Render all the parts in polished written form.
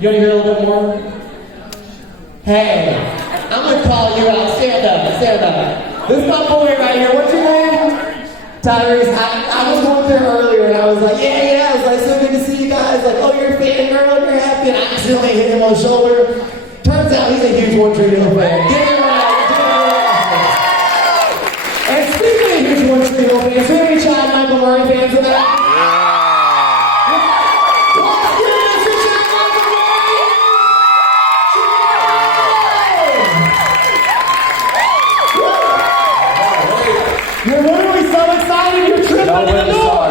You want to hear a little bit more? Hey, I'm going to call you out. Stand up, stand up. This is my boy right here. What's your name? Tyrese. I was going there earlier and I was like, yeah. I was like, so good to see you guys. Like, oh, you're a fan girl and you're happy. And I accidentally hit him on the shoulder. Turns out he's a huge One Tree Hill fan. Give him a round. And speaking of huge One Tree Hill fans, do you have any Chad Michael Murray fans in there? You're literally so excited, you're tripping. Nobody saw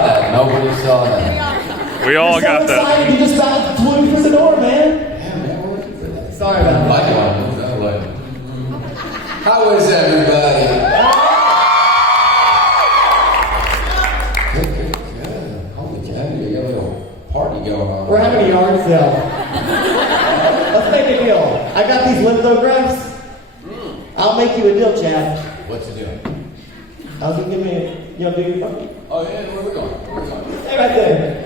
that. We all got that. You just about flew through the door, man. Yeah, man. Sorry about that. How is everybody? Good. Holy cow, you got a little party going on. We're having a yard sale. Let's make a deal. I got these lithographs. I'll make you a deal, Chad. What's the deal? I'll give me you know, do your phone. Oh yeah, where we going? Where we going? Stay right there.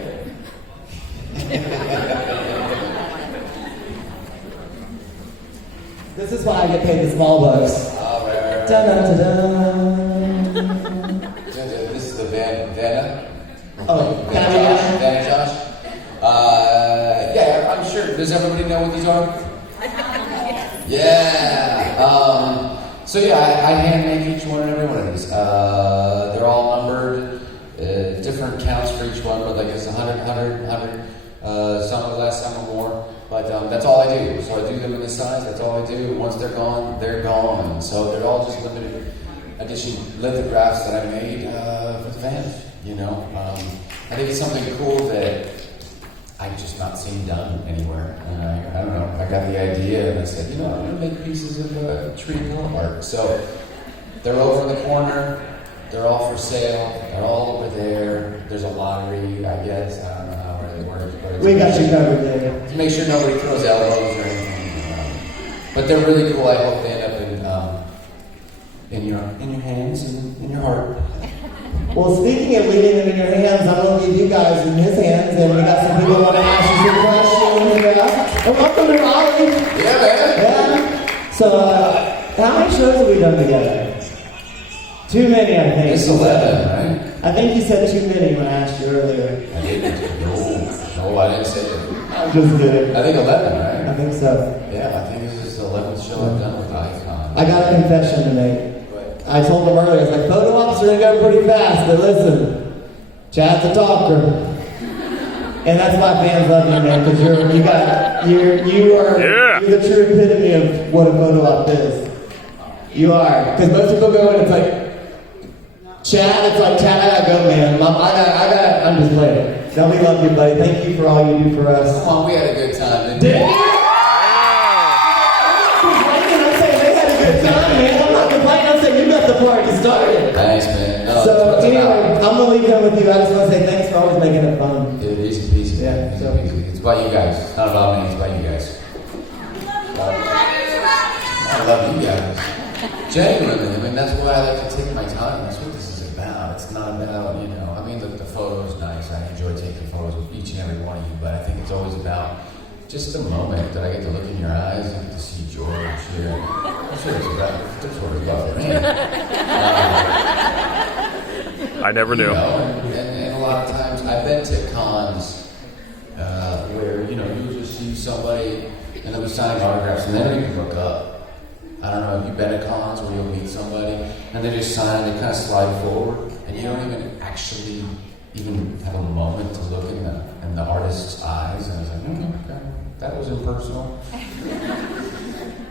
This is why I get paid the small bucks. All right. Dun-dun-dun-dun. This is the Vanna. Oh, can I be Vanna Josh? Yeah, I'm sure. Does everybody know what these are? Yeah. So yeah, I hand make each one and every one of these. They're all numbered, different counts for each one, but like it's 100, 100, 100. Some are less, some are more. But that's all I do. So I do them in this size. That's all I do. Once they're gone, they're gone. So they're all just limited edition lithographs that I made for the fans. You know, I think it's something cool that I've just not seen done anywhere. And I don't know, I got the idea and I said, you know, I'm gonna make pieces of tree hill art. So they're over in the corner, they're all for sale, they're all over there. There's a lottery, I guess. I don't know how it works. But We got you covered there. to make sure nobody throws elbows or anything. But they're really cool. I hope they end up in your hands and in your heart. Well, speaking of leaving them in your hands, I'm going to leave you guys in his hands, and we got some people who want to ask you some questions. Yeah. And welcome to Raleigh. Yeah, man. Yeah. So, how many shows have we done together? Too many, I think. It's 11, right? I think you said too many when I asked you earlier. I didn't. No, I didn't say that. I'm just kidding. I think 11, right? I think so. Yeah, I think this is the 11th show I've done with Eyecon. I got a confession to make. I told them earlier, I was like, photo ops are going to go pretty fast, but listen, Chad's a talker. And that's why fans love you, man, because you're the true epitome of what a photo op is. You are. Because most people go and it's like, Chad, it's like, Chad, I gotta go, man. I'm just playing. No, we love you, buddy. Thank you for all you do for us. Come on, we had a good time, didn't Did we? you? I'm saying they had a good time, man. I'm not complaining. I'm saying you got the party started. Thanks, man. No, So that's anyway, about I'm gonna leave him with you. I just want to say thanks for always making it fun. it. Easy peasy. Yeah, Easy so- peasy. It's about you guys. It's not about me. It's about you guys. I love you guys. Genuinely. I mean, that's why I like to take my time. That's what this is about. It's not about, you know, I mean, the photo's nice. I enjoy taking photos with each and every one of you, but I think it's always about just a moment that I get to look in your eyes and get to see George here. That's what it's about. That's what it's about for me. I never knew. You know, and a lot of times I've been to cons where, you know, you just see somebody and they'll be signing autographs and they don't even look up. I don't know if you've been to cons where you'll meet somebody and they just sign, they kind of slide forward and you don't even actually even have a moment to look in the artist's eyes. And I was like, okay, that was impersonal.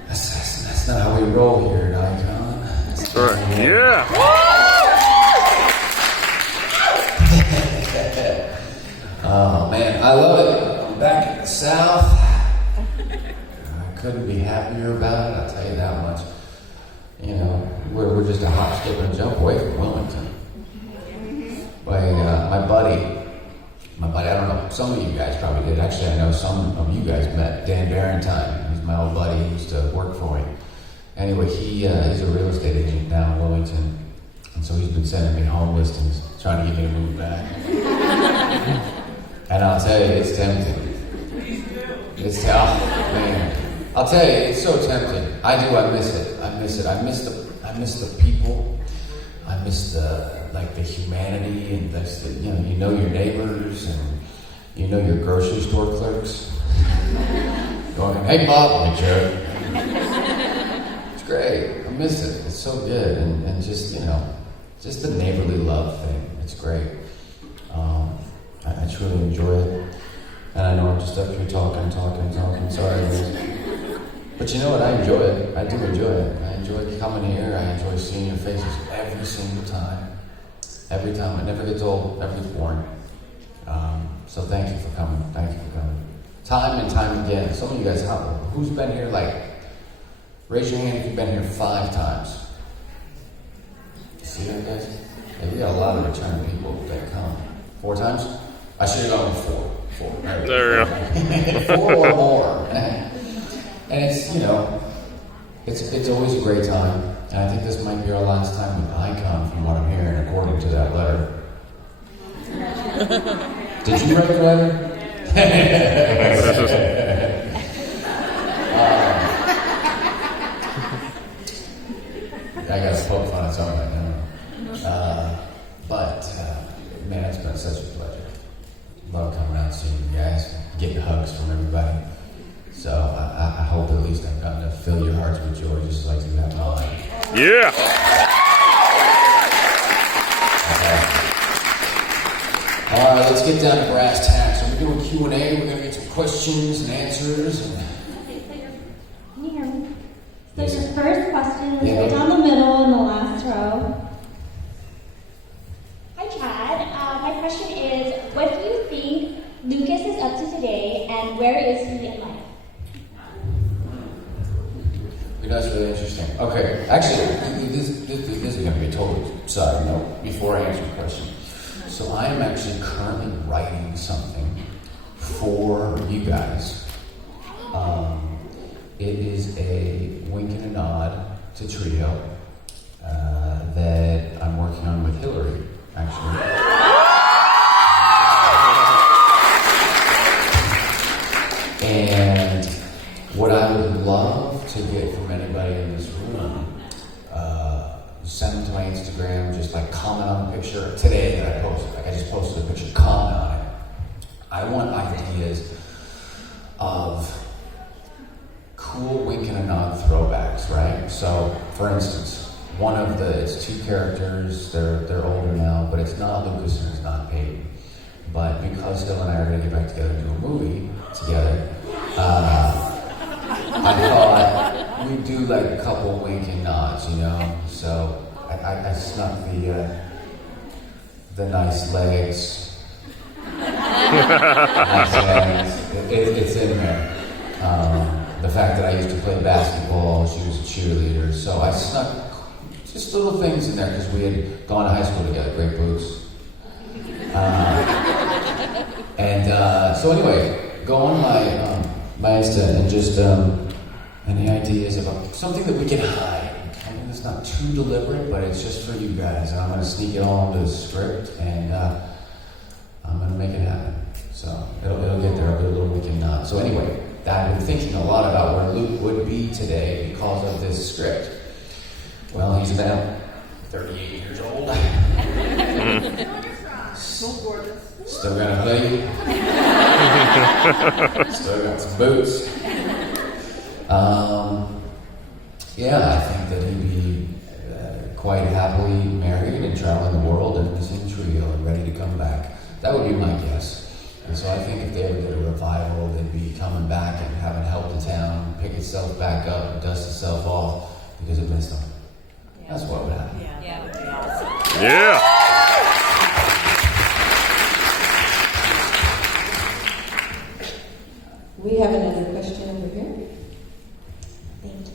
That's not how we roll here at Eyecon. That's right. Yeah. Oh man, I love it. I'm back in the South. I couldn't be happier about it, I'll tell you that much. You know, we're just a hop, skip, and jump away from Wilmington. My buddy, I don't know, some of you guys probably did. Actually, I know some of you guys met Dan Barrentine. He's my old buddy. He used to work for me. Anyway, he's a real estate agent down in Wilmington. And so he's been sending me home listings, trying to get me to move back. And I'll tell you, it's tempting. It's man. I'll tell you, it's so tempting. I do. I miss it. I miss it. I miss the people. I miss the humanity and you know your neighbors and you know your grocery store clerks. Going, hey Bob, hey Joe. It's great. I miss it. It's so good and just just the neighborly love thing. It's great. I truly enjoy it. And I know I'm just up here talking. Sorry, guys. But you know what? I enjoy it. I do enjoy it. I enjoy coming here. I enjoy seeing your faces every single time. Every time. It never gets old. Never gets boring. So thank you for coming. Thank you for coming. Time and time again. Some of you guys, who's been here raise your hand if you've been here 5 times. See that, guys? Yeah, we got a lot of return people that come. 4 times? I should have gone with 4. 4. There you go. 4 or more. And it's, it's always a great time. And I think this might be our last time with Eyecon from what I'm hearing, according to that letter. Did you write the letter? I got to poke fun at something, man, it's been such a pleasure. Love coming out and seeing you guys, getting hugs from everybody. So I hope at least I've gotten to fill your hearts with joy just like you have mine. Yeah. Okay. All right, let's get down to brass tacks. So we're doing Q&A. We're going to get some questions and answers. Can you hear me? So your first question is right down the middle in the last row. Hi, Chad. My question is, what do you think Lucas is up to today, and where is he in life? That's really interesting. Okay, actually, this is going to be a total side note before I answer the question. So I am actually currently writing something for you guys. It is a wink and a nod to Trio that I'm working on with Hillary, actually. And what I would love to get from anybody in this room, send them to my Instagram, just comment on the picture today that I posted. I just posted a picture, comment on it. I want ideas of cool wink and a nod throwbacks, right? So, for instance, it's 2 characters, they're older now, but it's not Lucas and it's not Peyton. But because Hill and I are going to get back together and do a movie together, I thought we'd do a couple wink and nods, So I snuck the nice legs, nice hands. It's in there. The fact that I used to play basketball, she was a cheerleader, so I snuck just little things in there because we had gone to high school together, great boots. So anyway, go on my Insta and just any ideas about something that we can hide. I mean, it's not too deliberate, but it's just for you guys. And I'm going to sneak it all into the script, and I'm going to make it happen. So it'll get there. I'll do a little wink and nod. So anyway, I've been thinking a lot about where Luke would be today because of this script. Well, he's about 38 years old. Still got a hoodie. Still got some boots. I think that he'd be quite happily married and traveling the world and missing Trio and ready to come back. That would be my guess. And so I think if they ever did a revival, they'd be coming back and having help the town pick itself back up and dust itself off because it missed them. Yeah. That's what would happen. Yeah, that would be awesome. Yeah. We have another question over here. Thank you.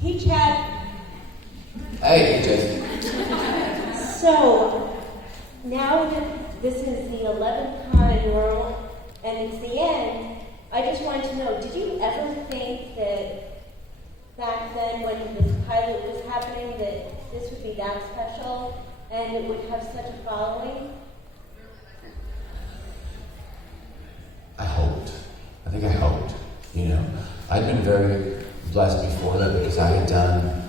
Hey, Chad. Hey, Jason. So, now that this is the 11th con in the world, and it's the end, I just wanted to know, did you ever think that back then when this pilot was happening that this would be that special and it would have such a following? I hoped. I think I hoped. You know, I'd been very blessed before that because I had done.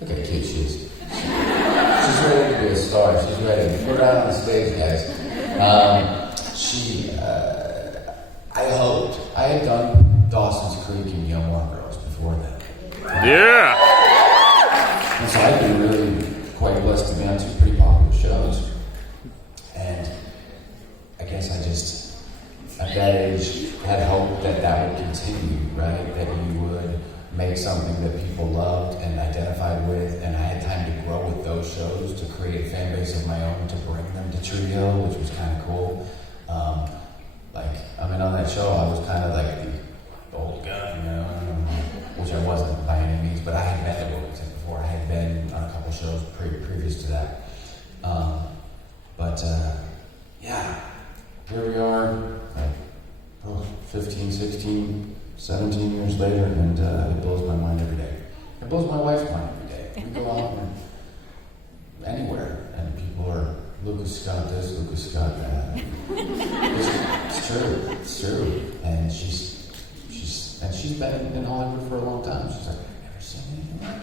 Look how cute she is. She's ready to be a star. She's ready. Put her out on the stage, guys. I hoped. I had done Dawson's Creek and Gilmore Girls before that. Yeah. And so I've been really quite blessed to be on two pretty popular shows. And I guess I just, at that age, had hope that that would continue, right? That you would make something that people loved and identified with, and I had time to grow with those shows, to create a fan base of my own, to bring them to Tree Hill, which was kind of cool. On that show, I was kind of like the old guy, you know, which I wasn't by any means, but I had been at Wilmington before. I had been on a couple shows previous to that. Yeah, here we are, like 15, 16, 17 years later, and it blows my mind every day. It blows my wife's mind every day. We go out and anywhere, and people are, Lucas Scott this, Lucas Scott that. It's true. And she's been in Hollywood for a long time. She's like, I've never seen anything like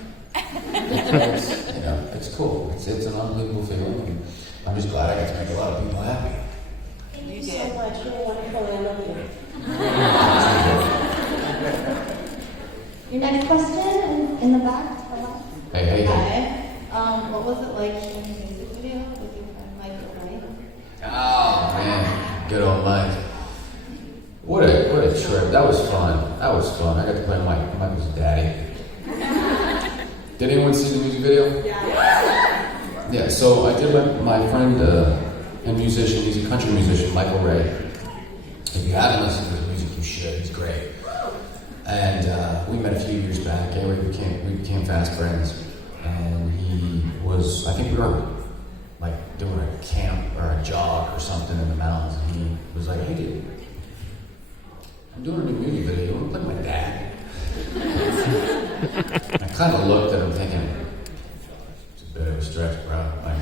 it. It's cool. It's an unbelievable feeling, and I'm just glad I got to make a lot of people happy. Thank you so much. You're wonderful, and I love you. Your next question in the back. Hey. Hi. What was it like shooting a music video with your friend Michael Ray? Oh man, good old Mike. What a trip. That was fun. I got to play Michael's daddy. Did anyone see the music video? Yeah, so I did my friend and musician, he's a country musician, Michael Ray. If you haven't listened to his music, you should. He's great. And we met a few years back, and we became fast friends. And he was, I think we were like doing a camp or a jog or something in the mountains, and he was like, hey dude, I'm doing a new music video, you want to play my dad? I kind of looked at him thinking, it's a bit of a stretch, bro. Like,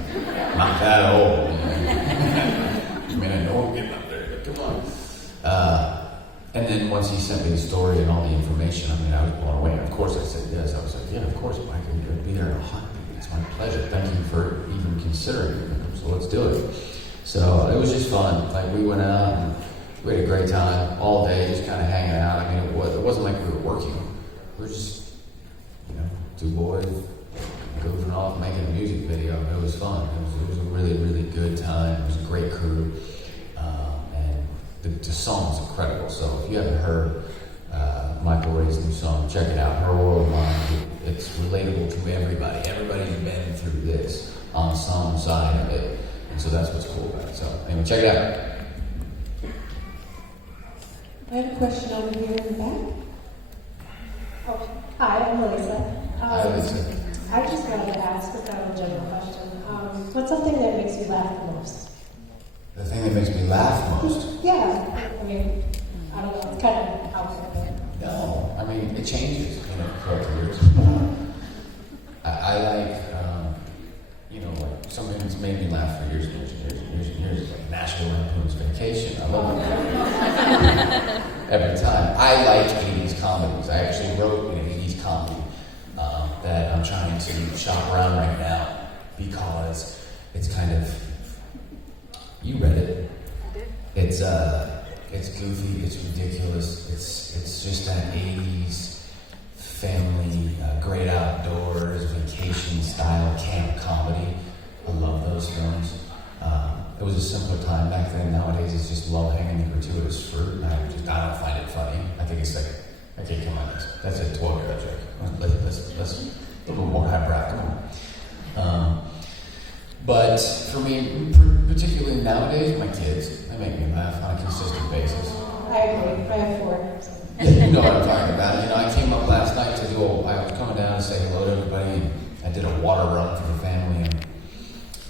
not that old. I mean, I know I'm getting up there, but come on. And then once he sent me the story and all the information, I mean, I was blown away. And of course I said yes. I was like, yeah, of course, Michael, you're going to be there in a heartbeat. It's my pleasure. Thank you for even considering it. So let's do it. So it was just fun. Like, we went out and we had a great time all day, just kind of hanging out. I mean, it wasn't like we were working. We were just, two boys goofing off, making a music video. It was fun. It was a really, really good time. It was a great crew. And the song is incredible. So if you haven't heard Michael Ray's new song, check it out. Her World Mind. It's relatable to everybody. Everybody's been through this on some side of it. And so that's what's cool about it. So anyway, check it out. I have a question over here in the back. Oh, hi, I'm Melissa. Hi, Lisa. I just wanted to ask a kind of general question. What's something that makes you laugh the most? The thing that makes me laugh most. Yeah, I mean, I don't know, it's kind of out there. No, I mean, it changes, throughout the years. I like, like something that's made me laugh for years and years and years and years and years, like National Lampoon's Vacation. I love it. Every time. I like 80s comedies. I actually wrote an 80s comedy that I'm trying to shop around right now because it's kind of, you read it. It's goofy, it's ridiculous, it's just that 80s family, great outdoors, vacation style camp comedy. I love those films. It was a simpler time back then. Nowadays it's just low-hanging, gratuitous fruit. I don't find it funny. I think it's like, okay, come on, that's a 12-year-old joke. Let's a little more highbrow, come on. But for me, particularly nowadays, my kids, they make me laugh on a consistent basis. I agree. I have 4. So. Yeah, you know what I'm talking about. I came up last night to I was coming down to say hello to everybody, and I did a water run for the family,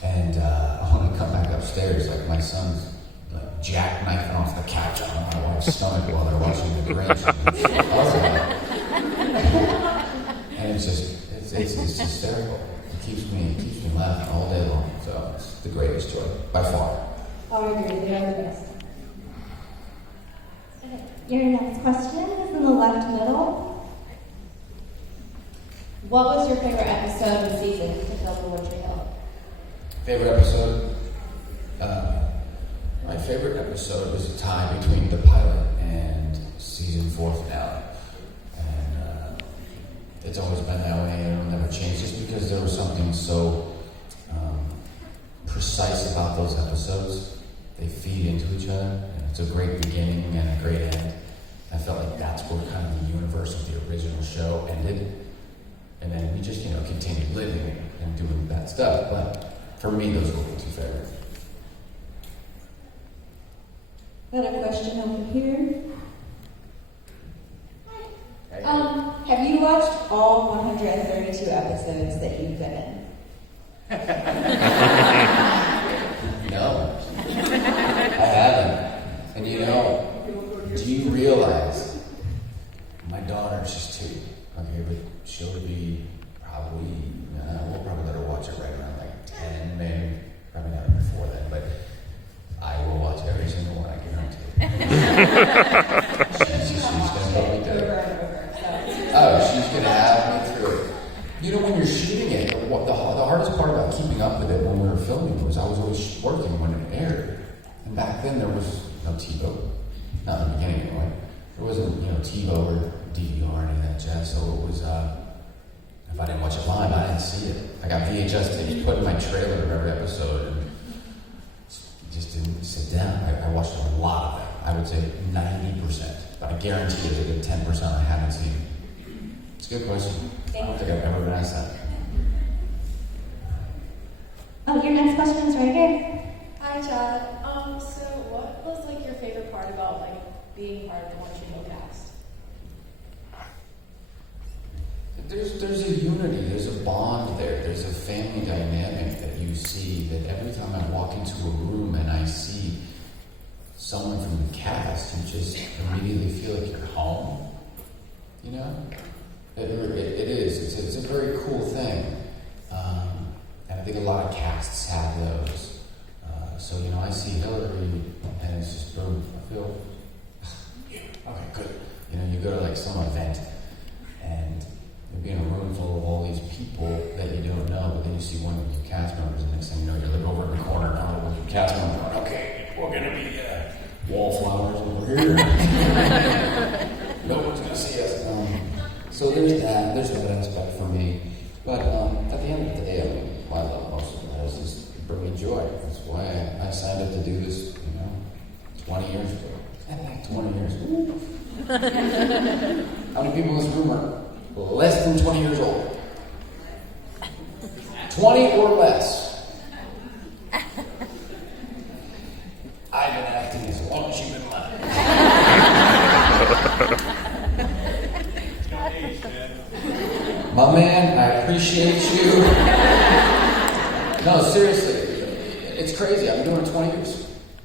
and when I come back upstairs, like my son's like jackknifing off the couch on my wife's stomach while they're watching The Grinch. And it's just hysterical. It keeps me laughing all day long. So it's the greatest joy by far. I agree. They are the best. Okay. Your next question is in the left middle. What was your favorite episode of season to film the Witcher Hill? Favorite episode? My favorite episode was a tie between the pilot and season 4 finale. And it's always been that way, and it'll never change, just because there was something so precise about those episodes. They feed into each other, and it's a great beginning and a great end. I felt like that's where kind of the universe of the original show ended. And then we just, continued living and doing that stuff. But for me, those were the two favorites. Got a question over here. Have you watched all 132 episodes that you've been in? No, I haven't. And do you realize my daughter, she's 2, okay, but she'll be probably, we'll probably let her watch it right around like 10, maybe, probably not before then, but I will watch every single one, I guarantee it. she's gonna help me do it. Oh, she's gonna have me through it. When you're shooting it, the hardest part about keeping up with it when we were filming was I was always working when it aired. And back then there was no TiVo. Not in the beginning anyway. There wasn't, TiVo or DVR or any of that jazz. So it was, if I didn't watch it live, I didn't see it. I got VHS tapes put in my trailer of every episode and just didn't sit down. I watched a lot of them. I would say 90%. But I guarantee there's a good 10% I haven't seen. It's a good question. I don't think I've ever been asked that. Oh, your next question is right here. Hi, Chad. So what was your favorite part about being part of the Witcher Hill cast? There's a unity, there's a bond there, there's a family dynamic that you see, that every time I walk into a room and I see someone from the cast, you just immediately feel like you're home. It is. It's a very cool thing. And I think a lot of casts have those. So, I see Hillary, and it's just boom, I feel, yeah, okay, good. You go to some event, and you'll be in a room full of all these people that you don't know, but then you see one of your cast members, and next thing you know, you're over in the corner, and one of your cast members going, okay, we're going to be wallflowers over here. No one's going to see us. So there's that aspect for me. But at the end of the day, what I love most of it is just bring me joy. That's why I signed up to do this, 20 years ago. 20 years. Woo. How many people in this room are less than 20 years old? 20 or less. I've been acting as long as you've been alive. My man, I appreciate you. No, seriously, it's crazy. I've been doing it 20 years.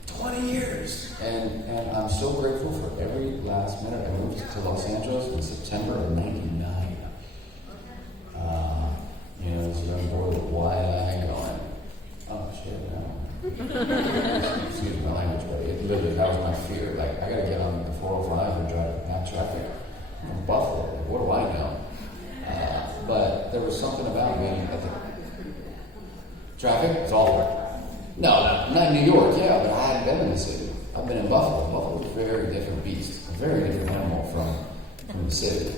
20 years. And I'm so grateful for every last minute. I moved to Los Angeles in September of '99. This young boy with a wide eye going, oh shit, no. Excuse my language, but it literally, that was my fear. I gotta get on the 405 and drive past traffic from Buffalo. What do I know? But there was something about me at the traffic was awful. No, not in New York, yeah, but I hadn't been in the city. I've been in Buffalo. Buffalo's a very different beast, a very different animal from the city.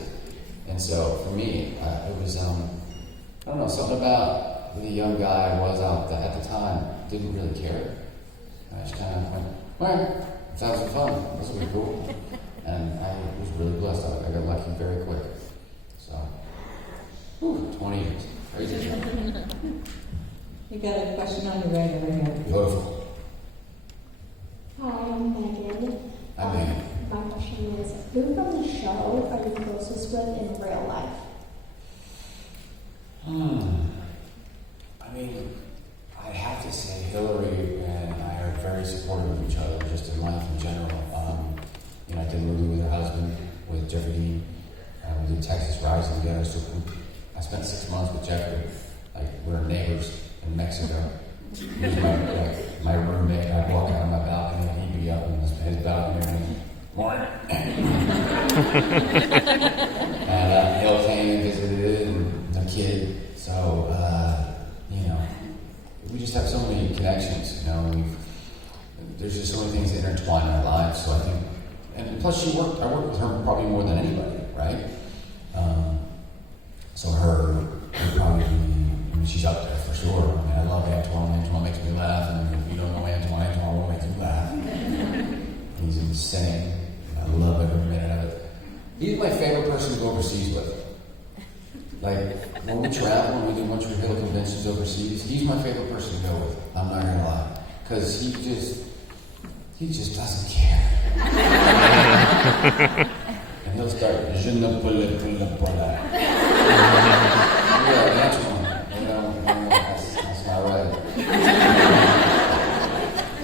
And so for me, it was, I don't know, something about the young guy I was out there at the time didn't really care. And I just kind of went, all right, let's have some fun. This will be cool. And I was really blessed. I got lucky very quick. So, 20 years. Crazy. You got a question on your right over here. Beautiful. Hi, I'm Megan. I'm Megan. My question is, who from the show are you closest with in real life? I mean, I'd have to say Hillary and I are very supportive of each other, just in life in general. I did a movie with her husband, with Jeffrey Dean. We did Texas Rising together. So I spent 6 months with Jeffrey. We're neighbors in Mexico. He was my roommate. I'd walk out on my balcony and he'd be up in his balcony. And Morning. And Hill came and visited, and the kid. So, you know, we just have so many connections, you know. There's just so many things that intertwine in our lives. So I think, and plus I work with her probably more than anybody, right? So her probably, I mean, she's up there for sure. I mean, I love Antoine. Antoine makes me laugh, and if you don't know Antoine, Antoine will make you laugh. He's insane. I love every minute of it. He's my favorite person to go overseas with. Like, when we travel and we do a bunch of hill conventions overseas, he's my favorite person to go with. I'm not gonna lie. Because he just doesn't care. And he'll start, je ne peux le pas. Yeah, that's one. You know, that's not right.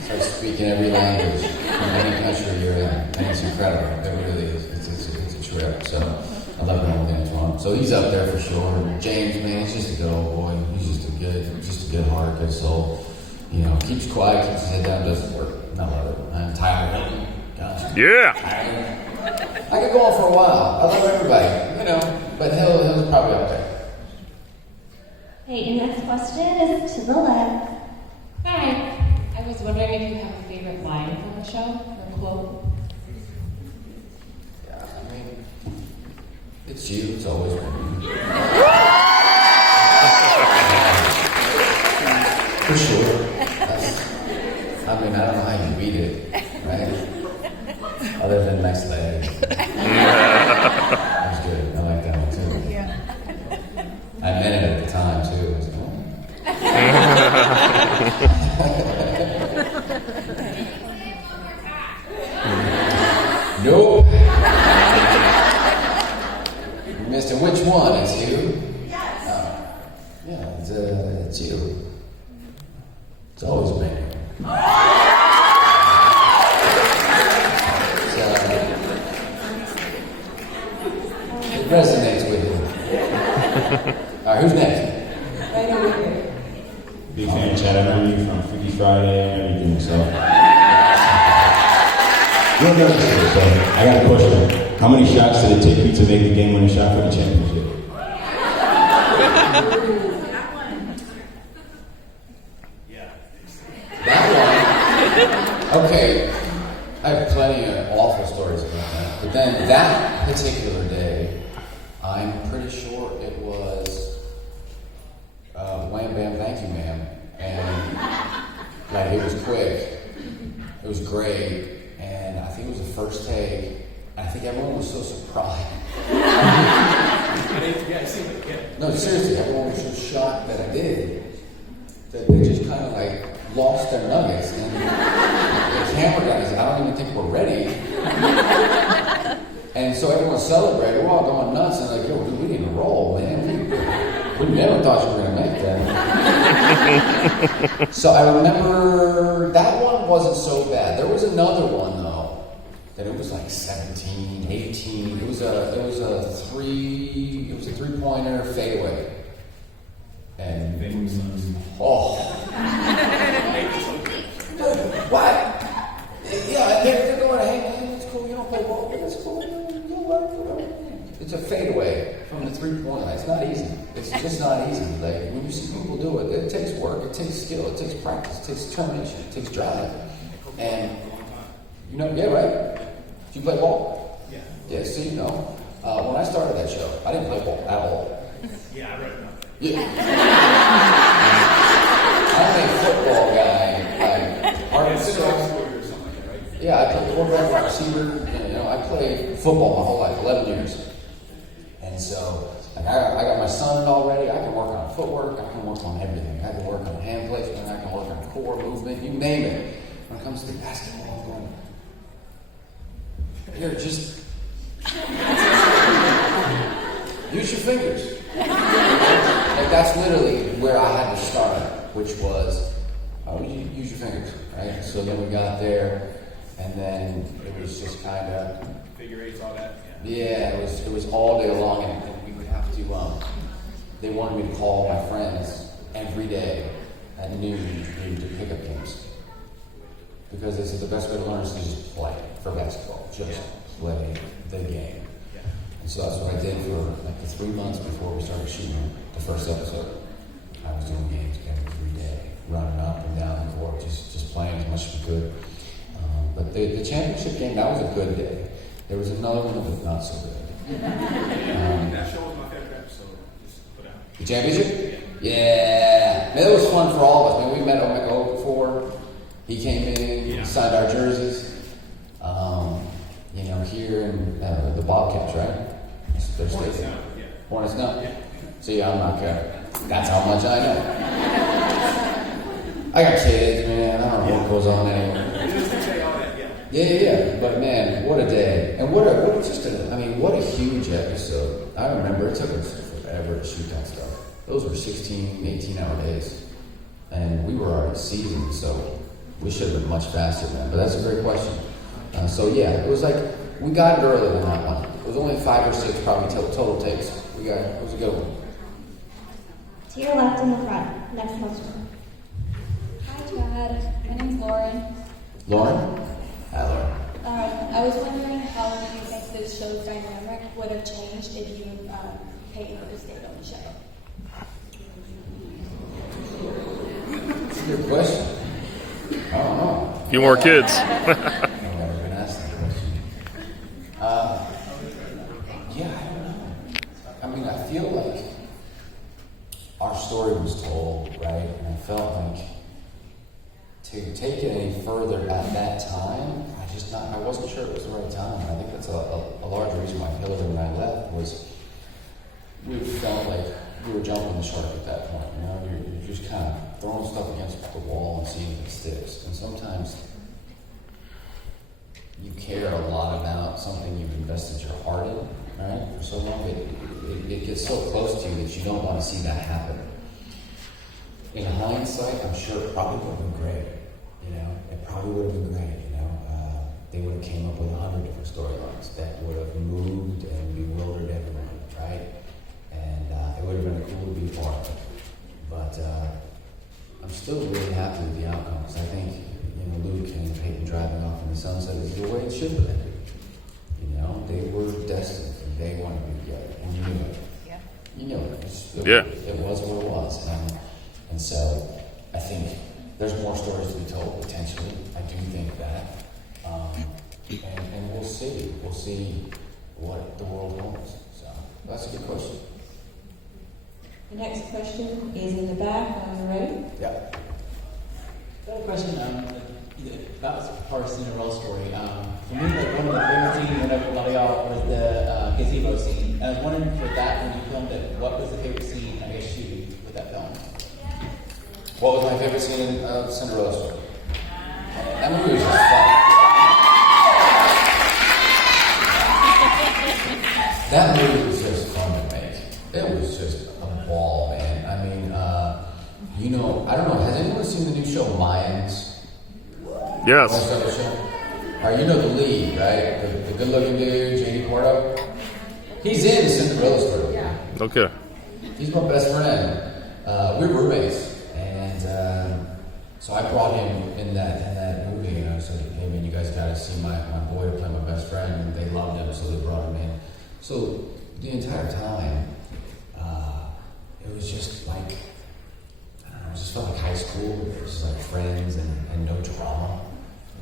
Start speaking every language from any country you're in. And it's incredible. It really is. It's a trip. So I love going with Antoine. So he's up there for sure. James, man, he's just a good old boy. He's just a good heart, good soul. You know, keeps quiet, keeps his head down, doesn't work. I love it. I'm tired. Gosh. Yeah. I could go on for a while. I love everybody, you know, but Hill's probably up there. Okay, your next question is to the left. Hi. I was wondering if you have a favorite line from the show or quote. Yeah, I mean, it's you. It's always been you. For sure. I mean, I don't know how you read it, right? Other than nice leg. That's good. I like that one too. Yeah. I meant it at the time too. I was like, oh. Nope. Mister, which one? It's you? Yes. Yeah, it's you. It's always been. It resonates with you. All right, who's next? Right over here. Big fan, Chad. I know you from Freaky Friday and everything, so. You'll know this, so I got a question. How many shots did it take you to make the game-winning shot for the championship? That one. Okay, I have plenty of awful stories about that. But then that particular day, I'm pretty sure it was Wham Bam Thank You Ma'am. And like it was quick. It was great. And I think it was the first take. And I think everyone was so surprised. No, seriously, everyone was so shocked that I did. That they just kind of like lost their nuggets. And the camera guys, I don't even think we're ready. And so everyone celebrated. We're all going nuts. And like, yo, dude, we need to roll, man. We never thought you were going to make that. So I remember that one wasn't so bad. There was another one, though, that it was like 17, 18. It was a three-pointer fadeaway. And what? Yeah, they're going, hey, man, it's cool. You don't play ball. It's cool. It's a fadeaway from the three-point line. It's not easy. It's just not easy. Like when you see people do it, it takes work, it takes skill, it takes practice, it takes determination, it takes drive. And you know, yeah, right? Do you play ball? Yeah. Yeah, so you know. When I started that show, I didn't play ball at all. Yeah, I read it. Yeah. I'm a football guy. Yeah, I played quarterback, wide receiver. You know, I played football my whole life, 11 years. And so, like, I got my son already. I can work on footwork. I can work on everything. I can work on hand placement. I can work on core movement. You name it. When it comes to basketball, I'm going, here, just use your fingers. Like, that's literally where I had to start, which was, use your fingers, right? So then we got there, and then it was just kind of Figure eights, all that? Yeah, it was all day long, and we would have to, they wanted me to call my friends every day at noon to do pickup games. Because they said the best way to learn is to just play. for basketball, just play the game. And so that's what I did for like the 3 months before we started shooting the first episode. I was doing games every day, running up and down the court, just playing as much as we could. But the championship game, that was a good day. There was another one that was not so good. That show was my favorite episode. Just put out. The championship? Yeah. Man, it was fun for all of us. Man, we met Omeko before. He came in, signed our jerseys. Here in the Bobcats, right? Their stadium. Hornets, no? Yeah. See, I'm not good. That's how much I know. I got kids, man. I don't know what goes on anymore. Yeah. But man, what a day. And what a huge episode. I remember it took us forever to shoot that stuff. Those were 16, 18-hour days. And we were already seasoned, so we should have been much faster, man. But that's a great question. It was like, we got it early on that one. It was only 5 or 6 probably total takes. It was a good one. To your left in the front. Next question. Hi, Chad. My name's Lauren. Lauren? Hi, Lauren. I was wondering how you think this show's dynamic would have changed if you paid her to stay on the show. That's a good question. I don't know. A few more kids. I've never been asked that question. I don't know. I mean, I feel like our story was told, right? And I felt like to take it any further at that time, I wasn't sure it was the right time. And I think that's a large reason why Hillary and I left was we felt like we were jumping the shark at that point. You're just kind of throwing stuff against the wall and seeing if it sticks. And sometimes you care a lot about something you've invested your heart in, right? For so long, it gets so close to you that you don't want to see that happen. In hindsight, I'm sure it probably would have been great. It probably would have been great. They would have came up with 100 different storylines that would have moved and bewildered everyone, right? And it would have been cool to be a part of it. But I'm still really happy with the outcome because I think Luke and Peyton driving off in the sunset is the way it should have been. They were destined and they wanted to be together. And you knew it. Yeah. You knew it. It was what it was. And so I think there's more stories to be told, potentially. I do think that. And we'll see. We'll see what the world holds. So that's a good question. The next question is in the back on the right. Yeah. I have a question. That was part of Cinderella story. For me, one of the favorite scenes whenever a lot of y'all was the gazebo scene. I was wondering for that when you filmed it, what was the favorite scene shooting with that film? What was my favorite scene of Cinderella story? That movie was just fun. That movie was just fun to make. It was just a ball, man. I mean, I don't know, has anyone seen the new show Mayans? Yes. All right, you know the lead, right? The good-looking dude, J.D. Porto. He's in the Cinderella story. Yeah. Okay. He's my best friend. We were roommates, and so I brought him in that movie, and I was like, "Hey man, you guys got to see my boy to play my best friend." And they loved him, so they brought him in. So the entire time, it was just like, I don't know, it just felt like high school. It was just like friends and no drama.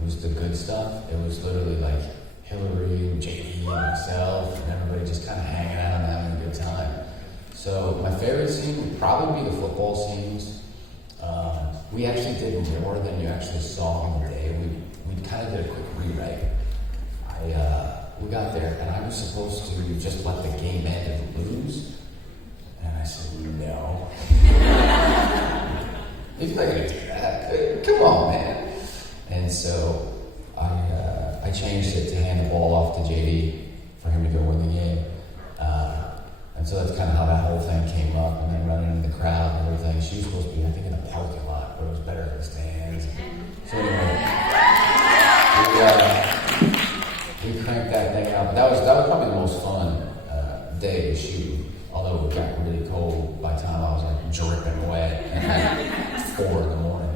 It was the good stuff. It was literally like Hillary and JD and myself and everybody just kind of hanging out and having a good time. So my favorite scene would probably be the football scenes. We actually did more than you actually saw on the day. We kind of did a quick rewrite. We got there and I was supposed to just let the game end and lose. And I said, no. If you're not going to do that, come on, man. And so I changed it to hand the ball off to JD for him to go win the game. And so that's kind of how that whole thing came up. And then running into the crowd and everything. She was supposed to be, I think, in the parking lot where it was better in the stands. So anyway, we cranked that thing out. But that was probably the most fun day to shoot. Although it got really cold by the time I was like dripping wet at 4 in the morning.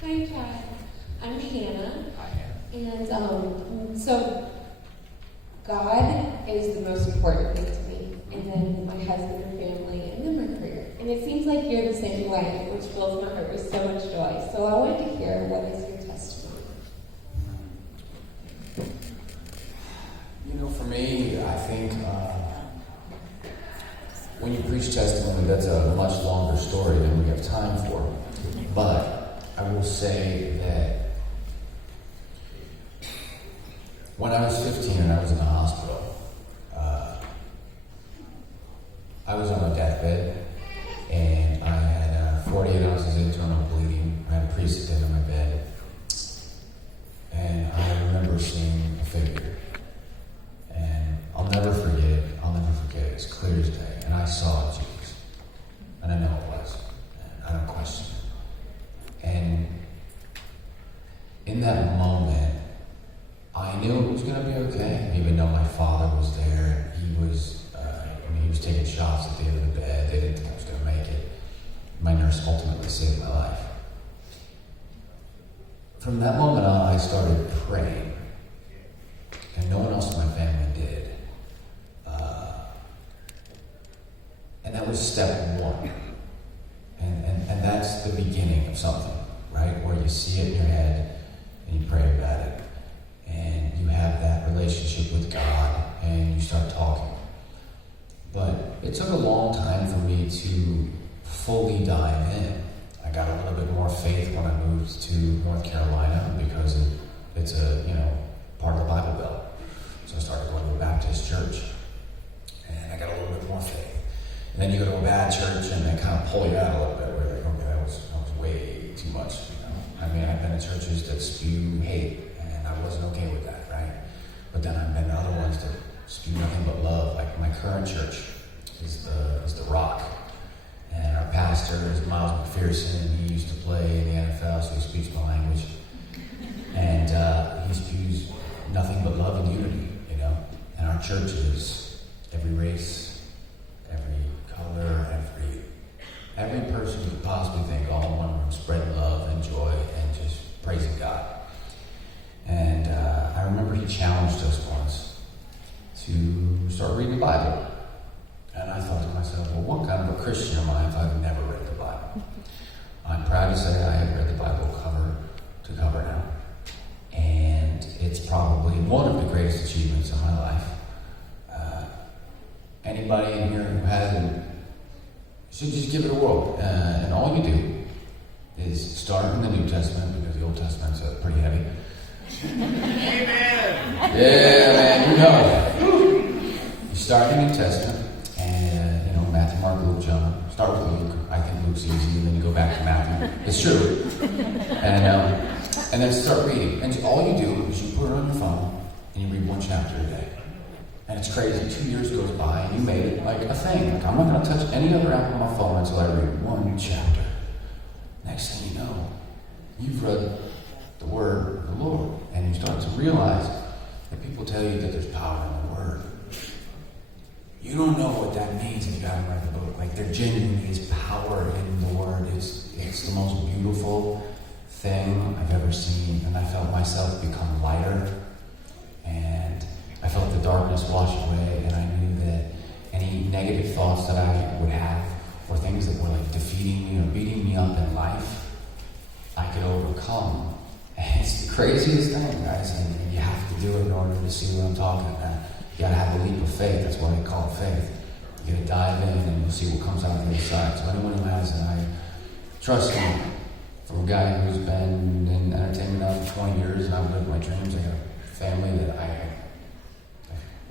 Hi, Chad. so God is the most important thing to me, and then my husband and family, and then my career. And it seems like you're the same way, which fills my heart with so much joy. So I wanted to hear, what is your testimony? You know, for me, I think when you preach testimony, that's a much longer story than we have time for. But I will say that when I was 15 and I was in the hospital, I was on a deathbed, and I had 48 ounces internal bleeding. I had a priest dead on my bed, and I remember seeing a figure, and I'll never forget it. It's clear as day, and I saw Jesus, and I know it was, and I don't question it. And in that moment, I knew it was going to be okay, even though my father was there. He was taking shots at the end of the bed. They didn't think I was going to make it. My nurse ultimately saved my life. From that moment on, I started praying, and no one else in my family did. And that was step one. And that's the beginning of something, right? Where you see it in your head, and you pray about it, and you have that relationship with God, and you start talking. But it took a long time for me to fully dive in. I got a little bit more faith when I moved to North Carolina because it's a part of the Bible Belt. So I started going to a Baptist church, and I got a little bit more faith. And then you go to a bad church, and they kind of pull you out a little bit. Where you're like, okay, that was way too much. I mean, I've been in churches that spew hate, and I wasn't okay with that, right? But then I've been to other ones that spew nothing but love. Like my current church is the Rock, and our pastor is Miles McPherson, and he used to play in the NFL, so he speaks my language, and he spews nothing but love and unity, And our church is every race, every color, every person you could possibly think, all in one room, spreading love and joy and just praising God. And I remember he challenged us once to start reading the Bible. And I thought to myself, well, what kind of a Christian am I if I've never read the Bible? I'm proud to say I have read the Bible cover to cover now. And it's probably one of the greatest achievements of my life. Anybody in here who hasn't should just give it a whirl. And all you do is start in the New Testament, because the Old Testament's pretty heavy. Amen! Yeah, man, you know it. You start in the New Testament, and Matthew, Mark, Luke, John. Start with Luke. I think Luke's easy, and then you go back to Matthew. It's true. And then start reading. And all you do is you put it on your phone, and you read one chapter a day. And it's crazy. 2 years goes by, and you made it like a thing. Like, I'm not going to touch any other app on my phone until I read one chapter. Next thing you know, you've read the Word of the Lord, and you start to realize that people tell you that there's power in the Word. You don't know what that means if you haven't read the book. Like, there genuinely is power in the Word. It's the most beautiful thing I've ever seen, and I felt myself become lighter, and I felt the darkness wash away, and I knew that any negative thoughts that I would have, or things that were like defeating me or beating me up in life, I could overcome. And it's the craziest thing, guys, and you have to do it in order to see what I'm talking about. You gotta have a leap of faith. That's why they call it faith. You gotta dive in and you'll see what comes out on the other side. So anyone who has it, I trust me. From a guy who's been in entertainment now for 20 years, and I've lived my dreams. I got a family that I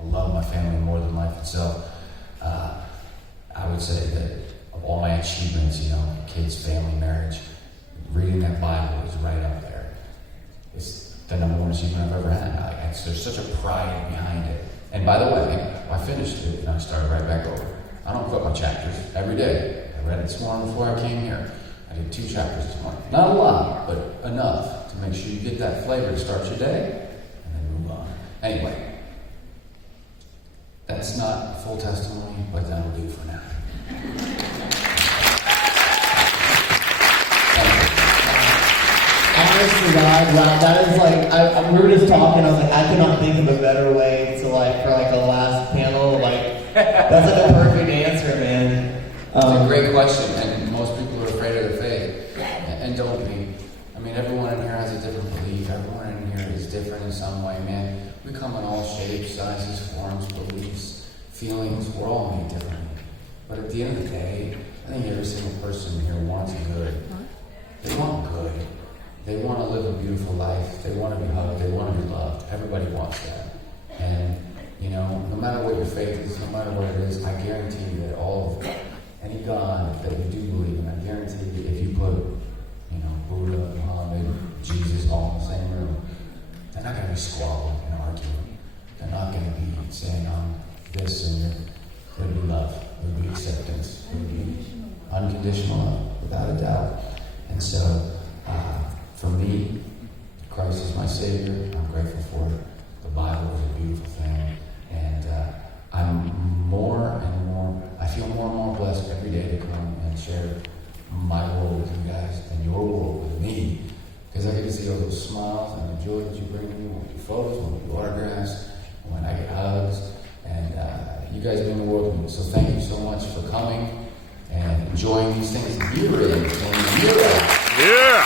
love my family more than life itself. I would say that of all my achievements, kids, family, marriage, reading that Bible is right up there. It's the number one achievement I've ever had. There's such a pride behind it. And by the way, I finished it and I started right back over. I don't quit my chapters every day. I read it this morning before I came here. I did 2 chapters this morning. Not a lot, but enough to make sure you get that flavor to start your day and then move on. Anyway, that's not full testimony, but that'll do for now. Honestly, God, wow, that is like, we were just talking, I was like, I could not think of a better way to like, for like a last panel, like, that's like a perfect answer, man. It's a great question, and most people are afraid of their faith, and don't be. I mean, everyone in here has a different belief, everyone in here is different in some way, man. We come in all shapes, sizes, forms, beliefs, feelings, we're all made differently. But at the end of the day, I think every single person here wants good. They want good. They want to live a beautiful life. They want to be hugged. They want to be loved. Everybody wants that. And, you know, no matter what your faith is, no matter what it is, I guarantee you that all of it, any God that you do believe in, I guarantee you if you put, you know, Buddha, Muhammad, Jesus all in the same room, they're not going to be squabbling and arguing. They're not going to be saying, this and there would be love. There would be acceptance. There would be unconditional love, without a doubt. And so, for me, Christ is my Savior. I'm grateful for it. The Bible is a beautiful thing. And I'm more and more, I feel more and more blessed every day to come and share my world with you guys and your world with me. Because I get to see all those smiles and the joy that you bring me when we do photos, when we do autographs, when I get hugs. And you guys mean the world to me. So thank you so much for coming and enjoying these things year in and year out. Yeah.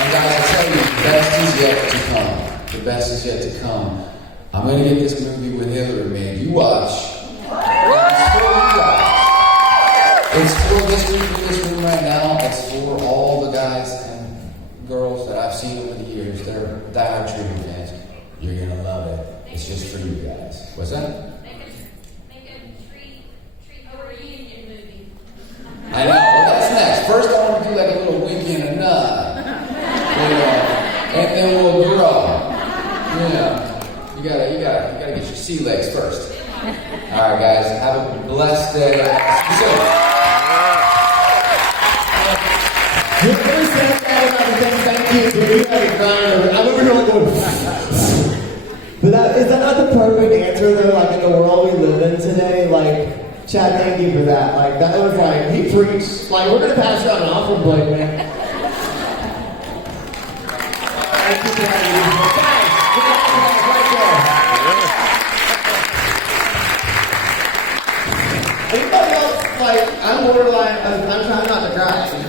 And guys, I tell you, the best is yet to come. The best is yet to come. I'm going to get this movie with Hillary made. You watch. It's for you guys. It's for this group in this room right now. It's for all the guys and girls that I've seen over the years. They're diehard tribute fans. You're going to love it. It's just for you guys. What's that? I know. Well, that's next. First, I want to do like a little wink and a nod, you know, and then we'll grow. Yeah, you gotta get your sea legs first. All right, guys. Have a blessed day. Thank you. Dude, you had a grinder. I remember you're like going. But is that not the perfect answer though? Like in the world we live in today, like. Chad, thank you for that. Like, that was like, he preached. Like, we're going to pass around an offering plate, man. Thank you, Chad. Guys, right there. Anybody else, like, I'm borderline, I'm trying not to cry.